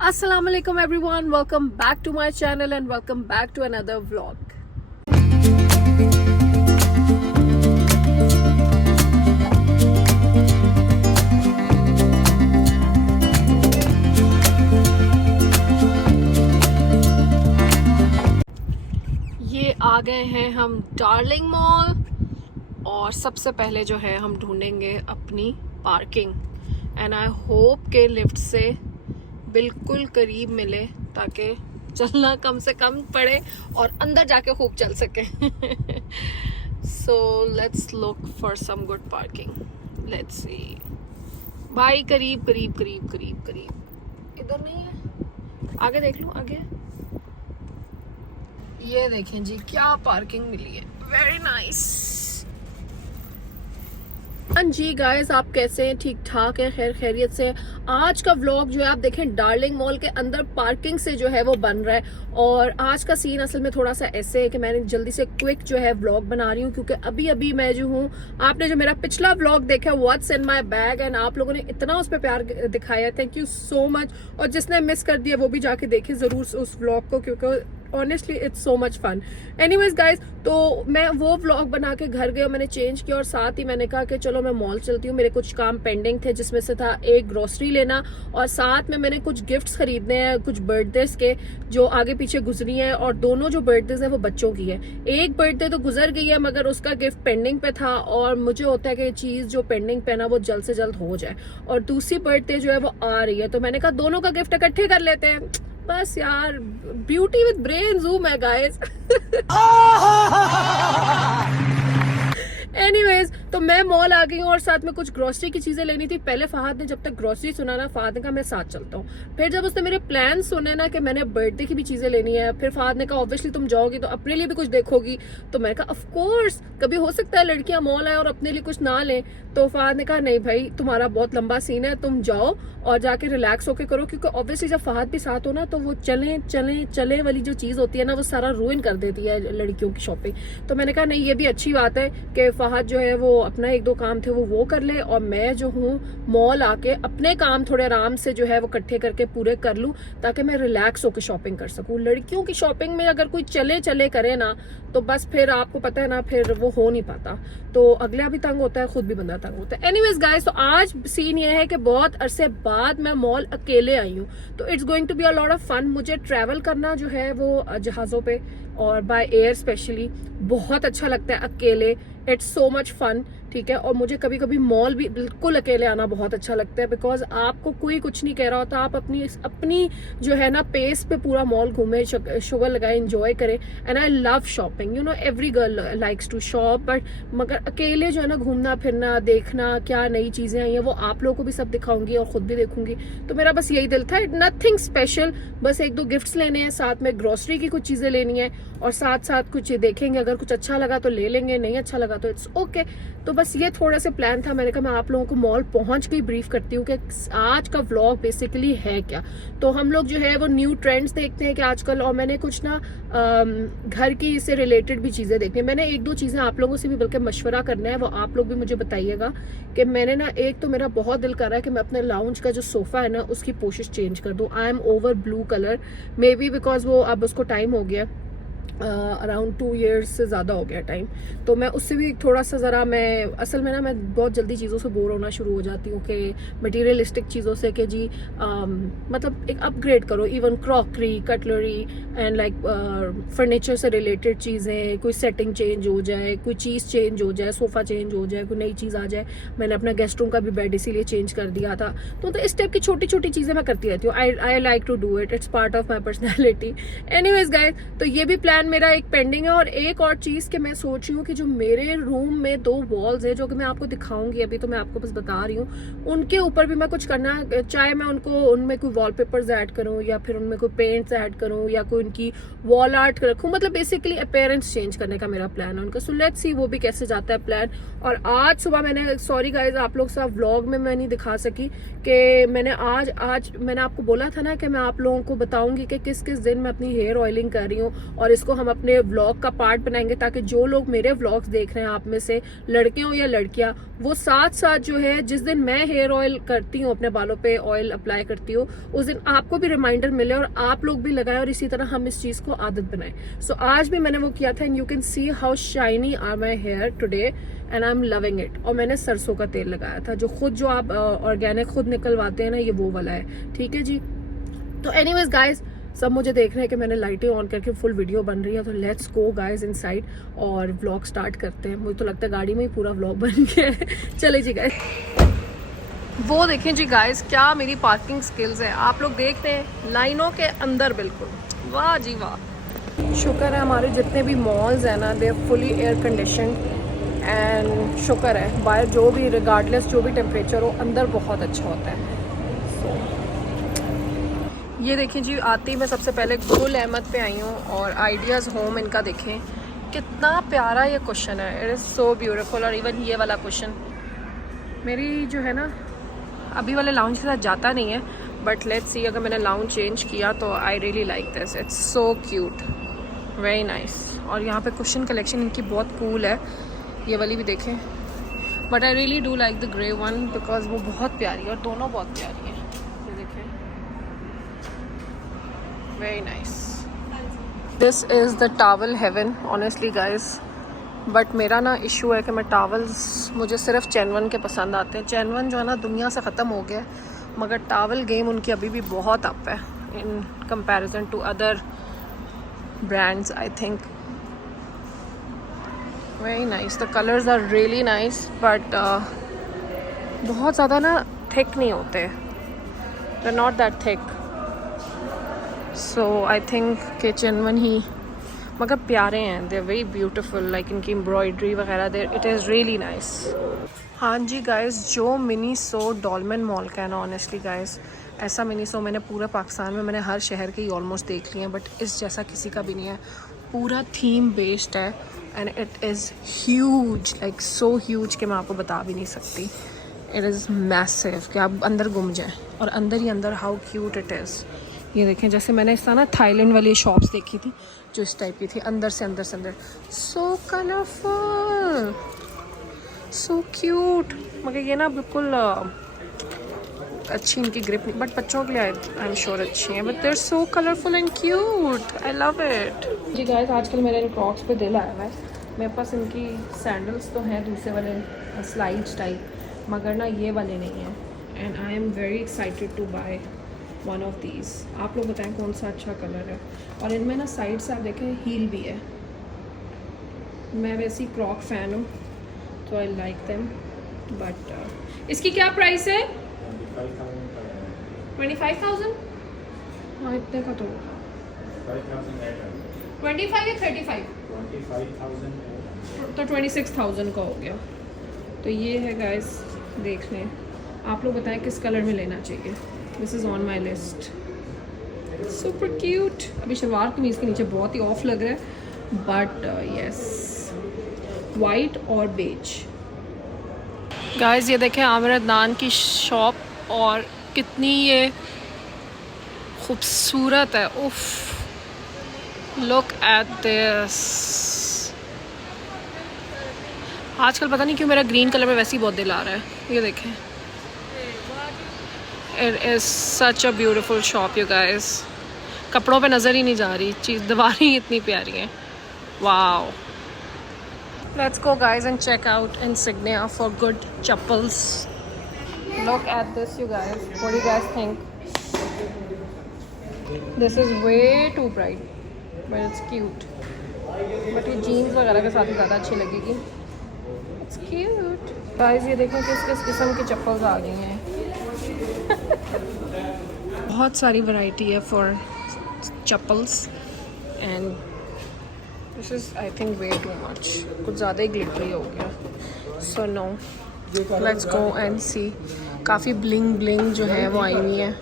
Assalamualaikum everyone, welcome back to my channel and welcome back to another vlog. ये आ गए हैं हम darling mall और सबसे पहले जो है हम ढूंढेंगे अपनी पार्किंग एंड आई होप के लिफ्ट से बिल्कुल करीब मिले ताकि चलना कम से कम पड़े और अंदर जाके खूब चल सके. So let's look for some good parking. Let's see. भाई करीब करीब करीब करीब करीब इधर नहीं है. आगे देख लो. आगे ये देखें जी क्या पार्किंग मिली है. Very nice. हाँ जी गाइस, आप कैसे हैं? ठीक ठाक है, खैर खैरियत से. आज का व्लॉग जो है आप देखें डार्लिंग मॉल के अंदर पार्किंग से जो है वो बन रहा है. और आज का सीन असल में थोड़ा सा ऐसे है कि मैंने जल्दी से क्विक जो है व्लॉग बना रही हूँ क्योंकि अभी अभी मैं जो हूँ, आपने जो मेरा पिछला व्लॉग देखा what's in my bag and आप लोगों ने इतना उस पर प्यार दिखाया, थैंक यू सो मच. और जिसने मिस कर दिया वो भी जाके देखे जरूर उस व्लॉग को क्योंकि honestly it's so much fun. Anyways guys, तो मैं वो व्लॉग बना के घर गई और मैंने चेंज किया और साथ ही मैंने कहा कि चलो मैं मॉल चलती हूँ. मेरे कुछ काम पेंडिंग थे जिसमें से था एक ग्रोसरी लेना और साथ में मैंने कुछ गिफ्ट्स खरीदने हैं कुछ बर्थडेज के जो आगे पीछे गुजरी हैं. और दोनों जो बर्थडेज है वो बच्चों की है. एक बर्थडे तो गुजर गई है मगर उसका गिफ्ट पेंडिंग पे था और मुझे होता है कि चीज जो पेंडिंग पे ना वो जल्द से जल्द हो जाए. और दूसरी बर्थडे जो है वो आ रही है तो मैंने कहा दोनों का गिफ्ट इकट्ठे कर लेते हैं. बस यार, ब्यूटी विद ब्रेन जूम है गाइस. एनीवेज, तो मैं मॉल आ गई हूँ और साथ में कुछ ग्रोसरी की चीजें लेनी थी. पहले फहद ने जब तक ग्रोसरी सुना ना, फहद ने कहा मैं साथ चलता हूँ. फिर जब उसने मेरे प्लान सुने ना कि मैंने बर्थडे की भी चीजें लेनी है, फिर फहद ने कहा ऑब्वियसली तुम जाओगी तो अपने लिए भी कुछ देखोगी. तो मैंने कहा ऑफ कोर्स, कभी हो सकता है लड़कियां मॉल आए और अपने लिए कुछ ना लें. तो फहद ने कहा नहीं भाई, तुम्हारा बहुत लंबा सीन है, तुम जाओ और जाके रिलैक्स होके करो क्योंकि ऑब्वियसली जब फहद भी साथ हो ना तो वो चले चले चले वाली जो चीज होती है ना वो सारा रूइन कर देती है लड़कियों की शॉपिंग. तो मैंने कहा नहीं, ये भी अच्छी बात है कि फहद जो है वो अपना एक दो काम थे वो कर ले और मैं जो हूँ मॉल आके अपने काम थोड़े आराम से जो है वो इकट्ठे करके पूरे कर लूं ताकि मैं रिलैक्स होकर शॉपिंग कर सकूं. लड़कियों की शॉपिंग में अगर कोई चले चले करे ना तो बस फिर आपको पता है ना, फिर वो हो नहीं पाता. तो अगला भी तंग होता है, खुद भी बंदा तंग होता है. एनीवेज गाइस, तो आज सीन ये है कि बहुत अरसे बाद मैं मॉल अकेले आई हूँ तो it's going to be a lot of fun. मुझे ट्रैवल करना जो है वो जहाजों पे और बाय एयर स्पेशली बहुत अच्छा लगता है अकेले. It's so much fun. ठीक है. और मुझे कभी कभी मॉल भी बिल्कुल अकेले आना बहुत अच्छा लगता है बिकॉज आपको कोई कुछ नहीं कह रहा होता, आप अपनी जो है ना पेस पे पूरा मॉल घूमे, शुगर लगाए, एंजॉय करें. And I love shopping, you know every girl likes to shop. But मगर अकेले जो है ना घूमना फिरना देखना क्या नई चीजें आई हैं वो आप लोगों को भी सब दिखाऊंगी और खुद भी देखूंगी. तो मेरा बस यही दिल था, नथिंग स्पेशल, बस एक दो गिफ्ट्स लेने हैं, साथ में ग्रोसरी की कुछ चीजें लेनी है और साथ साथ कुछ देखेंगे, अगर कुछ अच्छा लगा तो ले लेंगे, नहीं अच्छा लगा तो इट्स ओके. तो बस ये थोड़ा सा प्लान था. मैंने कहा मैं आप लोगों को मॉल पहुंच के ब्रीफ करती हूँ कि आज का व्लॉग बेसिकली है क्या. तो हम लोग जो है वो न्यू ट्रेंड्स देखते हैं कि आजकल, और मैंने कुछ ना घर की से रिलेटेड भी चीजें देखनी है. मैंने एक दो चीजें आप लोगों से भी बल्कि मशवरा करना है, वो आप लोग भी मुझे बताइएगा कि मैंने ना, एक तो मेरा बहुत दिल कर रहा है कि मैं अपने लाउंज का जो सोफा है ना उसकी पोशिश चेंज कर दूं. I am over blue colour, may be because वो अब उसको टाइम हो गया, अराउंड 2 years से ज़्यादा हो गया टाइम. तो मैं उससे भी थोड़ा सा ज़रा, मैं असल में ना मैं बहुत जल्दी चीज़ों से बोर होना शुरू हो जाती हूँ कि मटेरियलिस्टिक चीज़ों से कि जी मतलब एक अपग्रेड करो. Even crockery, cutlery and like furniture से रिलेटेड चीज़ें, कोई सेटिंग चेंज हो जाए, कोई चीज़ चेंज हो जाए, सोफ़ा चेंज हो जाए, कोई नई चीज़ आ जाए. मैंने अपना गेस्ट रूम का भी बेड इसीलिए चेंज कर दिया था. तो इस टाइप की छोटी छोटी चीज़ें मैं करती रहती हूँ. I like to do it, it's part of my personality. Anyways guys, तो ये भी प्लान मेरा एक पेंडिंग है. और एक और चीज के मैं सोच रही हूँ कि जो मेरे रूम में 2 वॉल्स है जो कि मैं आपको दिखाऊंगी, अभी तो मैं आपको बस बता रही हूँ, उनके ऊपर भी मैं कुछ करना, चाहे मैं उनको उनमें कोई वॉलपेपर्स ऐड करूँ या फिर उनमें कोई पेंट्स ऐड करूँ या कोई उनकी वॉल आर्ट रखूँ. मतलब बेसिकली अपीयरेंस चेंज करने का मेरा प्लान है उनका. सो लेट्स सी वो भी कैसे जाता है प्लान. और आज सुबह मैंने, सॉरी गाइज आप लोग साथ व्लॉग में मैं नहीं दिखा सकी कि मैंने आज मैंने आपको बोला था ना कि मैं आप लोगों को बताऊंगी कि किस किस दिन मैं अपनी हेयर ऑयलिंग कर रही हूँ और इसको इसको हम अपने व्लॉग का पार्ट बनाएंगे, ताकि जो लोग मेरे व्लॉग्स देख रहे हैं आप में से, लड़के हो या लड़कियां, वो साथ साथ जो है जिस दिन मैं हेयर ऑयल करती हूँ, अपने बालों पे ऑयल अप्लाई करती हूँ, उस दिन आपको भी रिमाइंडर मिले और आप लोग भी लगाएं और इसी तरह हम इस चीज को आदत बनाएं। सो आज भी मैंने वो किया था, and you can see how shiny are my hair today and I am loving it. और मैंने सरसों का तेल लगाया था, जो खुद जो आप ऑर्गेनिक खुद निकलवाते हैं ना, ये वो वाला है, ठीक है जी। तो एनीवेज गाइज, सब मुझे देख रहे हैं कि मैंने लाइटें ऑन करके फुल वीडियो बन रही है, तो लेट्स गो गाइज इनसाइड और व्लॉग स्टार्ट करते हैं। मुझे तो लगता है गाड़ी में ही पूरा व्लॉग बन गया है। चले जी गाइज, वो देखें जी गाइज क्या मेरी पार्किंग स्किल्स है, आप लोग देखते हैं लाइनों के अंदर बिल्कुल, वाह जी वाह। शुक्र है हमारे जितने भी मॉल्स हैं ना, they are fully air conditioned and शुक्र है बाहर जो भी रिगार्डलेस जो भी टेम्परेचर हो, अंदर बहुत अच्छा होता है। ये देखें जी, आती मैं सबसे पहले गुल अहमद पे आई हूँ और आइडियाज़ होम इनका देखें कितना प्यारा ये कुशन है, इट इज़ सो ब्यूटीफुल। और इवन ये वाला कुशन मेरी जो है ना अभी वाले लाउंज के साथ जाता नहीं है, बट लेट्स सी अगर मैंने लाउंज चेंज किया तो I really like this, it's so cute, very nice. और यहाँ पे कुशन कलेक्शन इनकी बहुत कूल है, ये वाली भी देखें, but I really do like the grey one because वो बहुत प्यारी है और दोनों बहुत प्यारी हैं। ये देखें, very nice. This is the towel heaven honestly guys, but मेरा ना इशू है कि मैं टॉवल्स मुझे सिर्फ चैनवन के पसंद आते हैं। चैनवन जो है ना दुनिया से ख़त्म हो गया, मगर टॉवल गेम उनकी अभी भी बहुत अप है in comparison to other brands I think. Very nice, the colours are really nice, but बहुत ज़्यादा ना थिक नहीं होते, they not that thick, so I think कि चैनवन ही, मगर प्यारे हैं, they are very beautiful, like इनकी एम्ब्रॉयडरी वगैरह, they it is really nice. हाँ जी गाइस, जो मिनी सो डॉलमेन मॉल का है ना, ऑनेस्टली गाइस ऐसा मिनी सो मैंने पूरा पाकिस्तान में, मैंने हर शहर के ही ऑलमोस्ट देख लिए हैं, बट इस जैसा किसी का भी नहीं है। पूरा थीम बेस्ड है and it is huge, like so huge कि मैं आपको बता भी नहीं सकती। इट इज़ मैसिव कि आप अंदर गुम जाएँ, और अंदर ही अंदर हाउ क्यूट इट इज़। ये देखें, जैसे मैंने इस तरह ना थाईलैंड वाली शॉप्स देखी थी जो इस टाइप की थी, अंदर से अंदर सो कलरफुल, सो क्यूट। मगर ये ना बिल्कुल अच्छी इनकी ग्रिप नहीं, बट बच्चों के लिए आई एम श्योर अच्छी हैं, but they are so colourful and cute, I love it. जी गाइस, आजकल मेरे इन क्रॉक्स पे दिल आया हुआ है। मेरे पास इनकी सैंडल्स तो हैं दूसरे वाले स्लाइड्स टाइप, मगर ना ये वाले नहीं हैं, and I am very excited to buy one of these. आप लोग बताएं कौन सा अच्छा कलर है। और इनमें ना साइड से आप देखें हील भी है, मैं वैसी क्रॉक फ़ैन हूँ तो आई लाइक देम, बट इसकी क्या प्राइस है? 25,000। हाँ इतने का तो 25 या 35, तो 26,000 का हो गया। तो ये है गाइस, देख लें, आप लोग बताएं किस कलर में लेना चाहिए। This is on my list, super cute. अभी शलवार कमीज़ के नीचे बहुत ही ऑफ लग रहा है, बट यस, वाइट और बेज। गाइस ये देखें आमिर अदनान की शॉप, और कितनी ये खूबसूरत है, उफ, लुक एट दिस। आजकल पता नहीं क्यों मेरा ग्रीन कलर में वैसे ही बहुत दिल आ रहा है। ये देखें, it is such a beautiful shop you guys. कपड़ों पे नज़र ही नहीं जा रही चीज़, दीवारें ही इतनी प्यारी हैं, wow. Let's go guys and check out Insignia for good chappals. Look at this you guys, what do you guys think? This is way too bright but it's cute, but ये जीन्स वगैरह के साथ ही ज़्यादा अच्छी लगेगी। It's cute guys. ये देखो किस किस किस्म की चप्पल्स आ गई हैं। बहुत सारी वैरायटी है for chappals, and this is I think way too much, कुछ ज़्यादा ही ग्लिटरी हो गया। So no, let's go and see. काफ़ी ब्लिंग ब्लिंग जो है वो आई हुई है,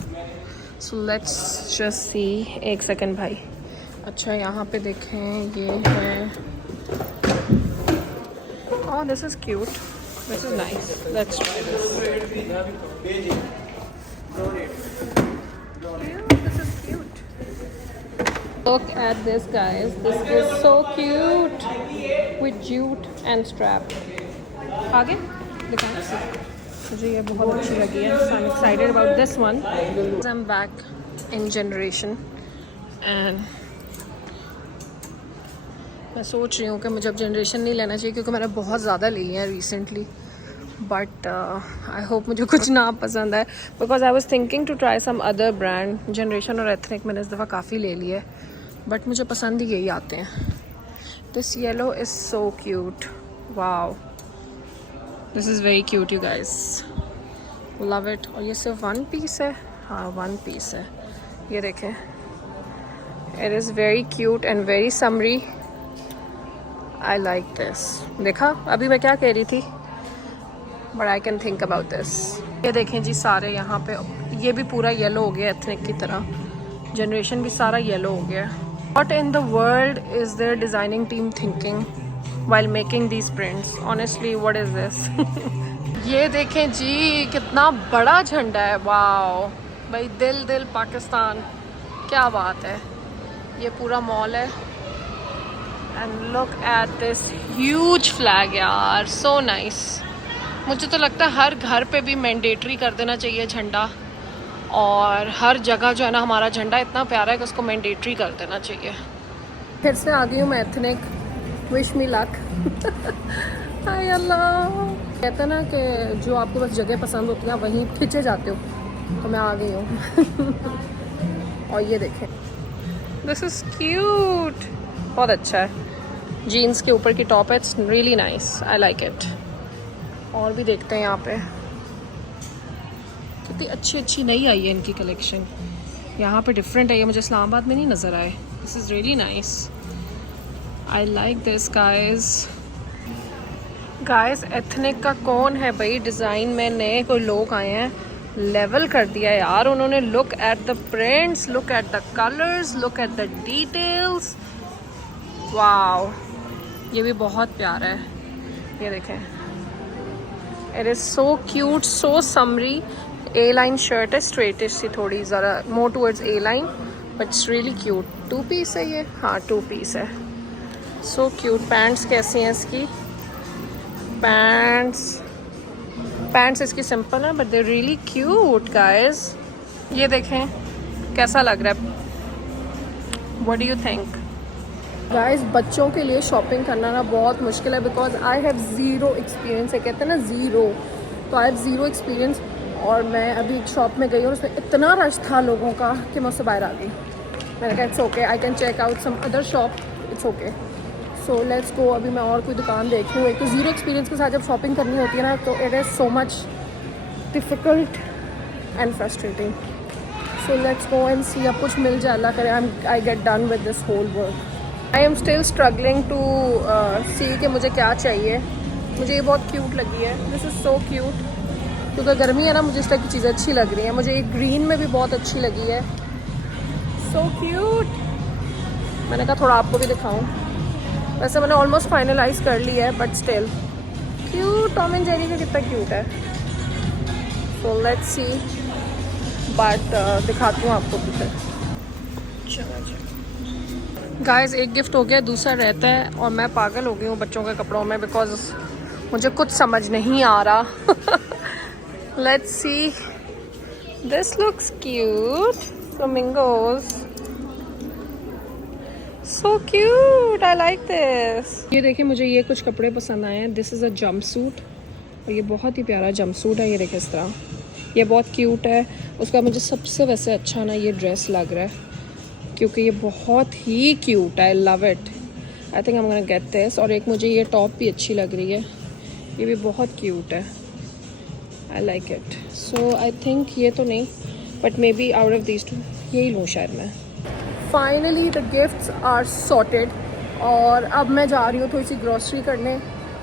सो लेट्स जस्ट सी। एक सेकंड भाई, अच्छा यहाँ पे देखें, ये है, oh this is cute, this is nice, let's try this. This is cute. Look at this, guys. This is so cute with jute and strap. आगे दिखाएं, मुझे ये बहुत अच्छी लगी है. So I'm excited about this one. I'm back in Generation and मैं सोच रही हूँ कि मुझे अब जनरेशन नहीं लेना चाहिए क्योंकि मैंने बहुत ज़्यादा ली है रिसेंटली. बट आई होप मुझे कुछ ना पसंद आए because I was thinking to try some other brand. Generation और एथनिक मैंने इस दफ़ा काफ़ी ले लिए बट मुझे पसंद ही यही आते हैं. This yellow is so cute. Wow, this is very cute you guys. Love it. और ये सिर्फ 1 पीस है. हाँ 1 पीस है. ये देखें, it is very cute and very summary. I like this. देखा अभी मैं क्या कह रही थी, but I can think about this. ये देखें जी, सारे यहाँ पे ये भी पूरा येलो हो गया एथनिक की तरह. जनरेशन भी सारा येलो हो गया. What in the world is their designing team thinking while making these prints? Honestly what is this? ये देखें जी, कितना बड़ा झंडा है. वाओ भाई, दिल दिल पाकिस्तान, क्या बात है. ये पूरा मॉल है. And look at this huge flag यार, सो नाइस. मुझे तो लगता है हर घर पे भी मैंडेटरी कर देना चाहिए झंडा, और हर जगह जो है ना हमारा झंडा इतना प्यारा है कि उसको मैंडेटरी कर देना चाहिए. फिर से आ गई हूँ मैं ethnic. Wish me luck. Hi अल्लाह. कहते हैं ना कि जो आपको बस जगह पसंद होती है वहीं खिंचे जाते हो, तो मैं आ गई हूँ. और ये देखें, दिस इज़ क्यूट. बहुत अच्छा है. जीन्स के ऊपर की टॉप है. It's really nice. I like it. और भी देखते हैं यहाँ पे कितनी अच्छी अच्छी नई आई है इनकी कलेक्शन. यहाँ पे डिफरेंट है, ये मुझे इस्लामाबाद में नहीं नज़र आए. This is really nice. I like this guys. Ethnic का कौन है भाई डिज़ाइन में नए कोई लोग आए हैं, लेवल कर दिया है यार उन्होंने. Look at the prints, look at the colours, look at the details. Wow, ये भी बहुत प्यारा है. ये देखें, it is so cute, so summery. A line shirt है, स्ट्रेटिश सी थोड़ी, ज़रा more towards a line, but it's really cute. 2 piece है ये. हाँ 2 पीस है. So cute. पैंट्स कैसी हैं इसकी? पैंट्स इसकी सिंपल है but they really cute guys. ये देखें कैसा लग रहा है. What do you think guys? बच्चों के लिए शॉपिंग करना ना बहुत मुश्किल है because I have zero experience है. कहते हैं ना ज़ीरो, तो आई हैव ज़ीरो एक्सपीरियंस. और मैं अभी एक शॉप में गई और उसमें इतना रश था लोगों का कि मैं उससे बाहर आ गई. मैंने कहा it's okay, I can check out some other shop, it's okay. So let's go. अभी मैं और कोई दुकान देख रही हूँ. एक तो ज़ीरो एक्सपीरियंस के साथ जब शॉपिंग करनी होती है ना, तो it is so much difficult and frustrating. So let's go and see. अब कुछ मिल जाए, अल्लाह करे I get done with this whole work. I am still struggling to see कि मुझे क्या चाहिए. मुझे ये बहुत क्यूट लगी है. This is so cute. क्योंकि गर्मी है ना, मुझे इस तरह की चीज़ें अच्छी लग रही हैं. मुझे एक ग्रीन में भी बहुत अच्छी लगी है. So cute. मैंने कहा थोड़ा आपको भी दिखाऊं. वैसे मैंने ऑलमोस्ट फाइनलाइज कर लिया है but still cute. Tom and Jerry का कितना क्यूट है. So let's see. बट दिखाती हूँ आपको भी. फिर गाइस, एक गिफ्ट हो गया, दूसरा रहता है. और मैं पागल हो गई हूँ बच्चों के कपड़ों में बिकॉज मुझे कुछ समझ नहीं आ रहा. Let's see. This looks cute. Flamingos, so cute. I like this. ये देखिए, मुझे ये कुछ कपड़े पसंद आए हैं. This is a jump suit और ये बहुत ही प्यारा जंप सूट है. ये देखिए इस तरह, ये बहुत क्यूट है. उसका मुझे सबसे वैसे अच्छा ना ये ड्रेस लग रहा है क्योंकि ये बहुत ही क्यूट है. आई love it. I think I am gonna get this. और एक मुझे ये टॉप भी अच्छी लग रही है. ये भी बहुत क्यूट है. I like it. So I think ये तो नहीं, but maybe out of these two यही लूँ शायद मैं. Finally the gifts are sorted और अब मैं जा रही हूँ थोड़ी सी ग्रॉसरी करने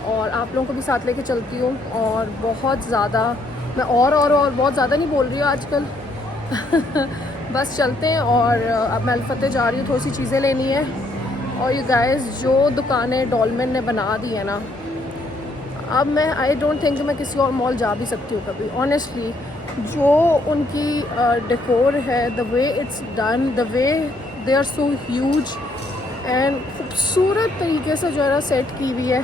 और आप लोगों को भी साथ लेके चलती हूँ. और बहुत ज़्यादा मैं और बहुत ज़्यादा नहीं बोल रही हूँ आजकल. बस चलते हैं. और अब मैं अलफते जा रही हूँ, थोड़ी सी चीज़ें लेनी है. और ये गाइस, जो दुकानें डॉलमेन ने बना दी है ना, अब मैं आई डोंट थिंक मैं किसी और मॉल जा भी सकती हूँ कभी. ऑनेस्टली जो उनकी डेकोर है, the way it's done, the way they are so huge and खूबसूरत तरीके से जो है ना सेट की हुई है।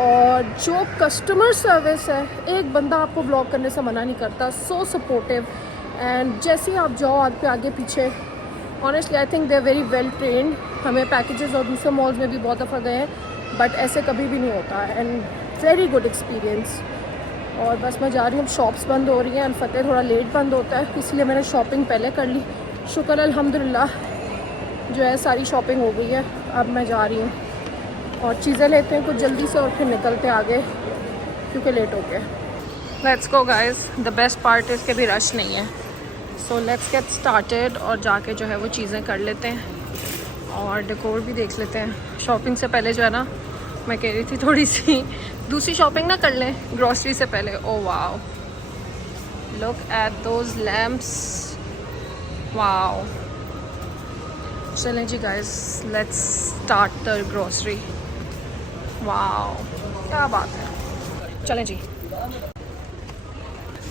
और जो कस्टमर सर्विस है, एक बंदा आपको ब्लॉक करने से मना नहीं करता, सो सपोर्टिव। एंड जैसे ही आप जाओ आपके आगे पीछे, honestly I think they are very well trained. हमें पैकेजेस और दूसरे मॉल्स में भी बहुत दफ़ा गए हैं, बट ऐसे कभी भी नहीं होता। And very good experience. और बस मैं जा रही हूँ, शॉप्स बंद हो रही हैं। अनफतेह थोड़ा लेट बंद होता है, इसलिए मैंने शॉपिंग पहले कर ली। शुक्र अल्हम्दुलिल्लाह जो है सारी शॉपिंग हो गई है। अब मैं जा रही हूँ और चीज़ें लेते हैं कुछ जल्दी से और फिर निकलते हैं आगे, क्योंकि लेट हो गया। Let's go guys. The best part is के भी रश नहीं है। सो लेट्स गेट स्टार्टेड और जाके जो है वो चीज़ें कर लेते हैं और डेकोर भी देख लेते हैं। शॉपिंग से पहले जो है ना, मैं कह रही थी थोड़ी सी दूसरी शॉपिंग ना कर लें ग्रॉसरी से पहले। Oh wow, look at those lamps, wow. चलें जी guys, let's start the grocery. वाओ, क्या बात है। चलें जी।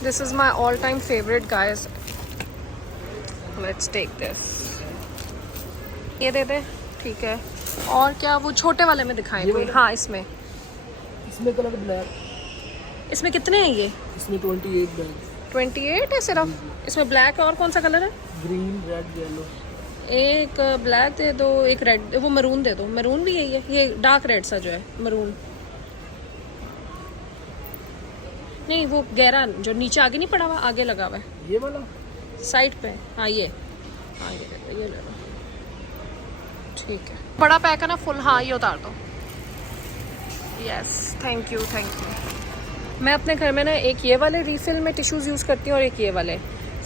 This is my all time favourite guys. Let's take this. ये दे दे, ठीक है। और क्या वो छोटे वाले में दिखाएं कोई? हाँ, इसमें कलर ब्लैक। इसमें कितने हैं ये? इसमें 28 बैग। 28 है सिर्फ? इसमें ब्लैक और कौन सा कलर है? Green, red, yellow. एक ब्लैक दे दो, एक रेड, वो मरून दे दो। मरून भी यही है, ये डार्क रेड सा जो है मरून। नहीं, वो गहरा जो नीचे आगे नहीं पड़ा हुआ, आगे लगा हुआ है ये वाला साइड पे। हाँ ये, हाँ ये ले लो, ठीक है। बड़ा पैक है ना फुल? हाँ ये उतार दो। Yes, thank you thank you. मैं अपने घर में ना एक ये वाले रीफिल में टिश्यूज़ यूज़ करती हूँ और एक ये वाले।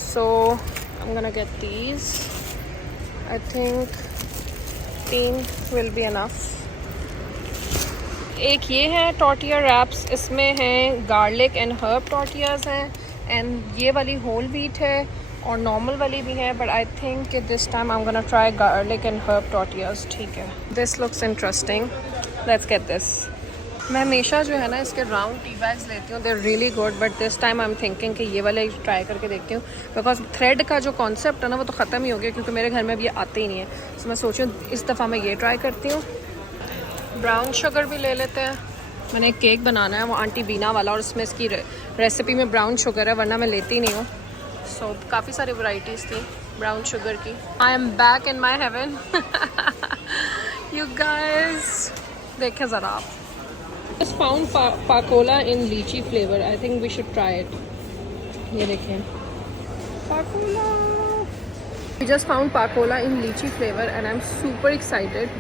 So I am gonna get these. I think 3 will be enough. एक ये है टॉर्टिया रैप्स, इसमें हैं गार्लिक एंड हर्ब टॉर्टियाज हैं, एंड ये वाली होल व्हीट है और नॉर्मल वाली भी है, but I think this time I am gonna try garlic and herb tortillas. ठीक है, this looks interesting, let's get this. मैं हमेशा जो है ना इसके राउंड टी बैग्स लेती हूँ, they are really good, but this time I am thinking कि ये वाले ट्राई करके देखती हूँ, बिकॉज थ्रेड का जो कॉन्सेप्ट है ना वो तो ख़त्म ही हो गया, क्योंकि मेरे घर में भी ये आते ही नहीं है। तो मैं सोचूँ इस दफ़ा मैं ये ट्राई करती हूँ। ब्राउन शुगर भी ले लेते हैं। मैंने एक केक बनाना है, वो आंटी बीना वाला, और उसमें इसकी रेसिपी में ब्राउन शुगर है, वरना मैं लेती नहीं हूँ। सो काफ़ी सारी वैरायटीज़ थी ब्राउन शुगर की। I am back in my heaven. You guys देखें ज़रा आप। Just found Pakola in lychee flavor. I think we should try it. ये देखें, Pakola. We just found Pakola in lychee flavor and I'm super excited.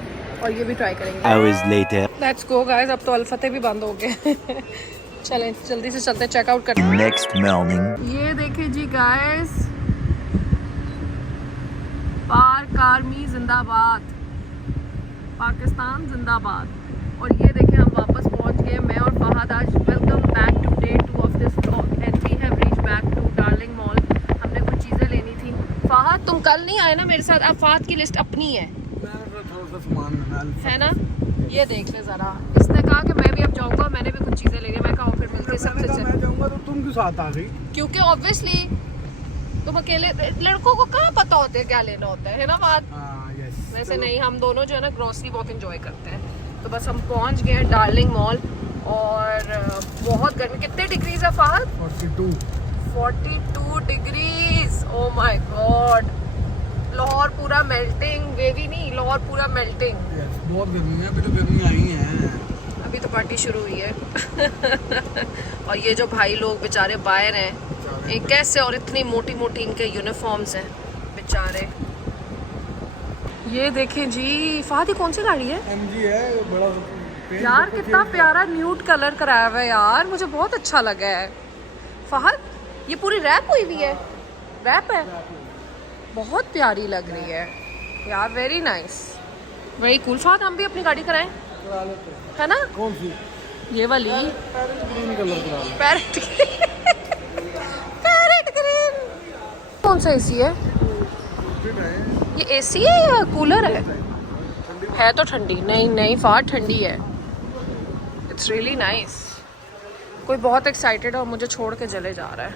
और ये भी try करेंगे। Hours later. Let's go guys. अब तो अल्फते भी बंद हो गए। चलें जल्दी से चलते, चेकआउट करते हैं। Next morning. ये देखें जी गाइस, पार्क आर्मी जिंदाबाद, पाकिस्तान जिंदाबाद। और ये देखें हम वापस पहुंच गए, मैं और फहद आज। Welcome back to day 2 of this vlog and we have reached back to darling mall. हमने कुछ चीज़ें लेनी थी। फहद तुम कल नहीं आए ना मेरे साथ, अब फहद की लिस्ट अपनी है ना? ये देख ले ज़रा, इसने कहा कि मैं भी अब जाऊँगा, मैंने भी कुछ चीज़ें लेनी है। मैं कहा फिर मिलते सबसे। मैं जाऊंगा तो तुम क्यों साथ आ गई? क्योंकि ऑब्वियसली तुम अकेले, लड़कों को कहाँ पता होता है क्या लेना होता है ना बात। वैसे नहीं, हम दोनों जो है ना ग्रोसरी बहुत इंजॉय करते हैं। तो बस हम पहुंच गए हैं डार्लिंग मॉल और बहुत गर्मी। कितने डिग्रीज है Fahad? 42 degrees. Oh my god, Lahore पूरा मेल्टिंग। वेवी नहीं, लाहौर पूरा मेल्टिंग। बहुत गर्मी है, अभी तो गर्मी आई है, अभी तो पार्टी शुरू हुई है। और ये जो भाई लोग बेचारे बाहर हैं, ये कैसे, और इतनी मोटी मोटी इनके यूनिफॉर्म्स हैं बेचारे। ये देखें जी, फहद कौन सी गाड़ी है? MG है, बड़ा यार कितना प्यारा न्यूड कलर कराया हुआ है यार, मुझे बहुत अच्छा लगा है। फहद ये पूरी रैप हुई हुई है, रैप है, बहुत प्यारी लग रही है यार, very nice, very cool. Fahad हम भी अपनी गाड़ी कराएं, करा लेते हैं। है ना? कौन सी? ये वाली ग्रीन कलर करा लो। Parrot parrot green. कौन सा एसी है ये? एसी है या कूलर है तो ठंडी नहीं फार ठंडी है। It's really nice. कोई बहुत एक्साइटेड है और मुझे छोड़ के चले जा रहा है,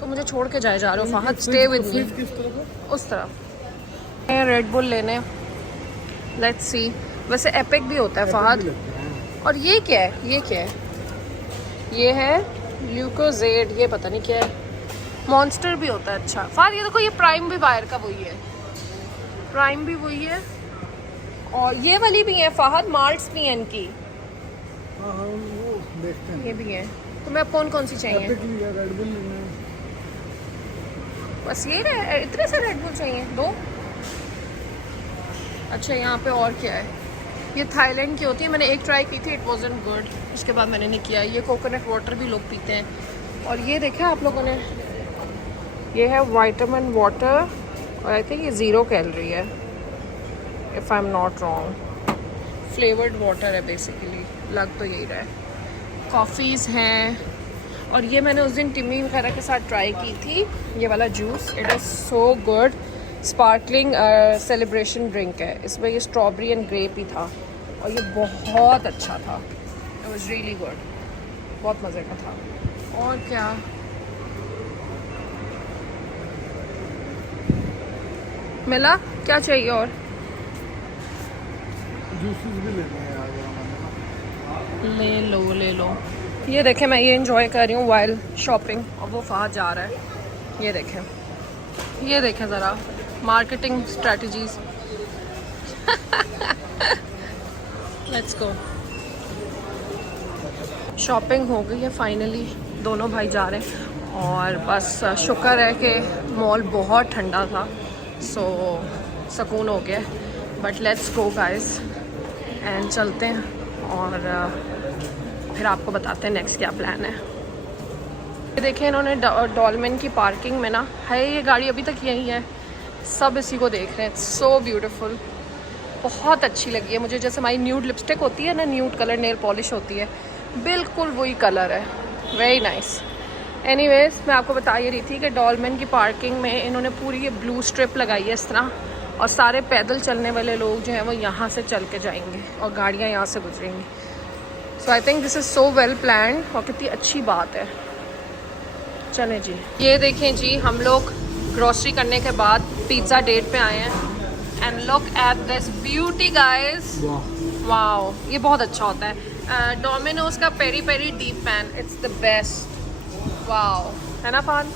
तो मुझे छोड़ के जा रहे हो फहद, स्टे विद मी। किस तरफ है? उस तरफ रेड बुल लेने, लेट्स सी। वैसे एपिक भी होता है फहद। और ये क्या है, ये क्या है? ये है ल्यूकोजेड, ये पता नहीं क्या है। मॉन्स्टर भी होता है। अच्छा फहद ये देखो, ये प्राइम भी बाहर का वही है, प्राइम भी वही है। और ये वाली भी है फहद, मार्ट्स भी है इनकी। हाँ हाँ वो देखते हैं। ये भी है। तुम्हें अब कौन कौन सी चाहिए? एपिक लिया, रेड बुल लेना है। बस ये इतने से रेड बुल चाहिए? 2? अच्छा यहाँ पे और क्या है? ये थाईलैंड की होती है, मैंने एक ट्राई की थी, इट वाजंट गुड, उसके बाद मैंने नहीं किया। ये कोकोनट वाटर भी लोग पीते हैं। और ये देखा आप लोगों ने, ये है विटामिन वाटर, और आई थिंक ये 0 कैलोरी है if I am not wrong. Flavoured water है बेसिकली, लग तो यही रहा है। कॉफ़ीज़ हैं, और ये मैंने उस दिन टिम्मी वगैरह के साथ ट्राई की थी, ये वाला juice, it is so good. Sparkling celebration drink है, इसमें ये स्ट्रॉबेरी एंड ग्रेप ही था, और ये बहुत अच्छा था, इट वाज रियली गुड, बहुत मज़े का था। और क्या, मिला क्या चाहिए और? जूसेस भी लेने हैं यार। ले लो। ये देखें, मैं ये इंजॉय कर रही हूँ वाइल शॉपिंग, और वो फहद जा रहा है। ये देखें ज़रा marketing strategies. Let's go. Shopping हो गई है फाइनली, दोनों भाई जा रहे हैं, और बस शुक्र है कि मॉल बहुत ठंडा था, सो सुकून हो गया। But let's go guys, and चलते हैं, और फिर आपको बताते हैं नेक्स्ट क्या प्लान है। ये देखें, इन्होंने डॉलमेन की पार्किंग में ना है, ये गाड़ी अभी तक यही है, सब इसी को देख रहे हैं। सो ब्यूटीफुल, बहुत अच्छी लगी है मुझे। जैसे हमारी न्यूड लिपस्टिक होती है ना, न्यूड कलर नेल पॉलिश होती है, बिल्कुल वही कलर है, वेरी नाइस। एनीवेज, मैं आपको बता ही रही थी कि डॉलमेन की पार्किंग में इन्होंने पूरी ये ब्लू स्ट्रिप लगाई है इस तरह, और सारे पैदल चलने वाले लोग जो हैं वो यहाँ से चल के जाएंगे, और गाड़ियाँ यहाँ से गुजरेंगी। So I think this is so well planned, और कितनी अच्छी बात है। चलें जी, ये देखें जी, हम लोग ग्रोसरी करने के बाद पिज़्ज़ा डेट पे आए हैं, and look at this beauty guys, wow, ये बहुत अच्छा होता है। डोमिनोज का peri peri deep pan, it's the best, wow, है ना पान,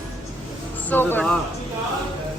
सो गुड।